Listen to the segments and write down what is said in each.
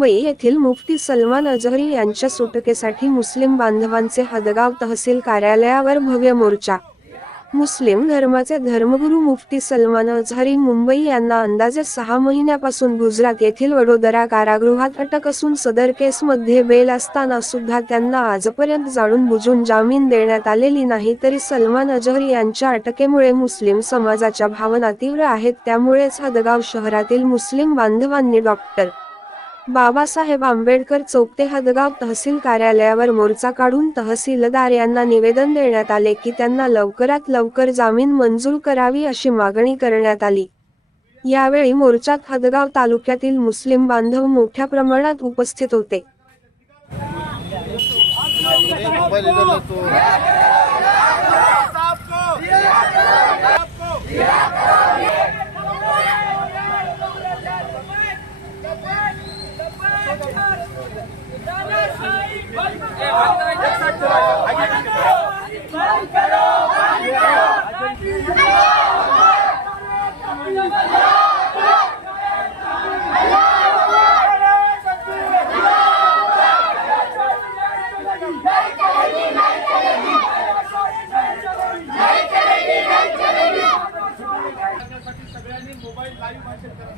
मुंबई येथील मुफ्ती सलमान अजहरी यांच्या सुटकेसाठी मुस्लिम बांधवांचे हदगाव तहसील कार्यालयावर भव्य मोर्चा. मुस्लिम धर्माचे धर्मगुरू मुफ्ती सलमान अजहरी मुंबई यांना अंदाजे सहा महिन्यापासून गुजरात येथील वडोदरा कारागृहात अटक असून सदर केसमध्ये बेल असताना सुद्धा त्यांना आजपर्यंत जाणून बुजून जामीन देण्यात आलेली नाही तरी सलमान अजहरी यांच्या अटकेमुळे मुस्लिम समाजाच्या भावना तीव्र आहेत त्यामुळेच हदगाव शहरातील मुस्लिम बांधवांनी डॉक्टर. बाबासाहेब आंबेडकर चौक ते हदगाव तहसील कार्यालयावर मोर्चा काढून तहसीलदार यांना निवेदन देण्यात आले की त्यांना लवकरात लवकर जामीन मंजूर करावी अशी मागणी करण्यात आली. यावेळी मोर्चात हदगाव तालुक्यातील मुस्लिम बांधव मोठ्या प्रमाणात उपस्थित होते करण्यासाठी सगळ्यांनी मोबाईल लाईव्ह भाषण करायचं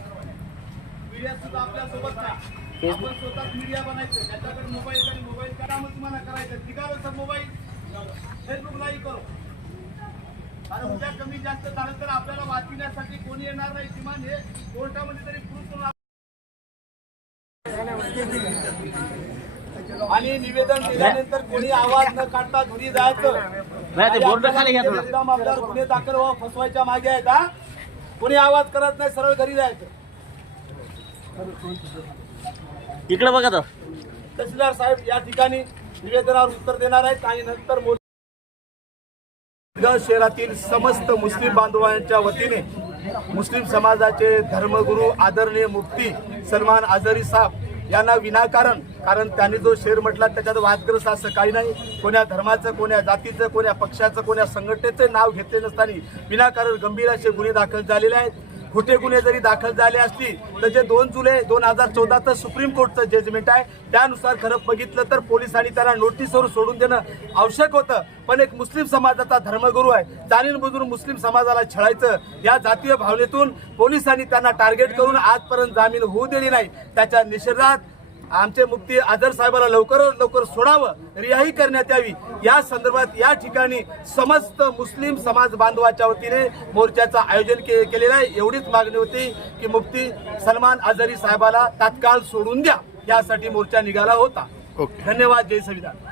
मीडिया सुद्धा आपल्यासोबत नाही. आपण स्वतःच मीडिया बनायचं त्याच्याकडे मोबाईल आणि मोबाईल करा मग तुम्हाला करायचं निघालं सर मोबाईल फेसबुक लाईव्ह करो. आणि उद्या कमी जास्त झालं तर आपल्याला वाचविण्यासाठी कोणी येणार नाही. किमान हे कोर्टामध्ये तरी प्रूफ आणि निवेदन दिल्यानंतर कोणी आवाज न काढता घरी जायचं. आपल्यावर गुन्हे दाखल व्हा फसवायच्या मागे आहेत हा? कोणी आवाज करत नाही सरळ घरी जायचं. इकडे बघा तर तहसीलदार साहेब या ठिकाणी निवेदनावर उत्तर देणार आहेत आणि नंतर मोदी शहरातील समस्त मुस्लिम बांधवांच्या वतीने मुस्लिम समाजाचे धर्मगुरू आदरणीय मुफ्ती सलमान आजरी साहेब यांना विनाकारण कारण त्यांनी जो शेर म्हटला त्याच्यात वादग्रस्त असं काही नाही. कोण्या धर्माचं कोण्या जातीचं कोण्या पक्षाचं कोण्या संघटनेचं नाव घेतले नसताना विनाकारण गंभीर असे गुन्हे दाखल झालेले आहेत. खोटे गुन्हे जरी दाखल झाले असतील तर जे दोन जुलै दोन हजार चौदाचं सुप्रीम कोर्टचं जजमेंट आहे त्यानुसार खरं बघितलं तर पोलिसांनी त्यांना नोटीसवर सोडून देणं आवश्यक होतं. पण एक मुस्लिम समाजाचा धर्मगुरू आहे जाणीन बुजून मुस्लिम समाजाला छळायचं या जातीय भावनेतून पोलिसांनी त्यांना टार्गेट करून आजपर्यंत जामीन होऊ दिली नाही. त्याच्या निषेधात आमचे मुक्ती आझर साहेबाला लवकरात लवकर सोडावं रिहाई करण्यात यावी. या संदर्भात या ठिकाणी समस्त मुस्लिम समाज बांधवाच्या वतीने मोर्चाचं आयोजन के केलेलं आहे. एवढीच मागणी होती की मुफ्ती सलमान आझरी साहेबाला तात्काळ सोडून द्या. यासाठी मोर्चा निघाला होता. धन्यवाद. जय संविधान.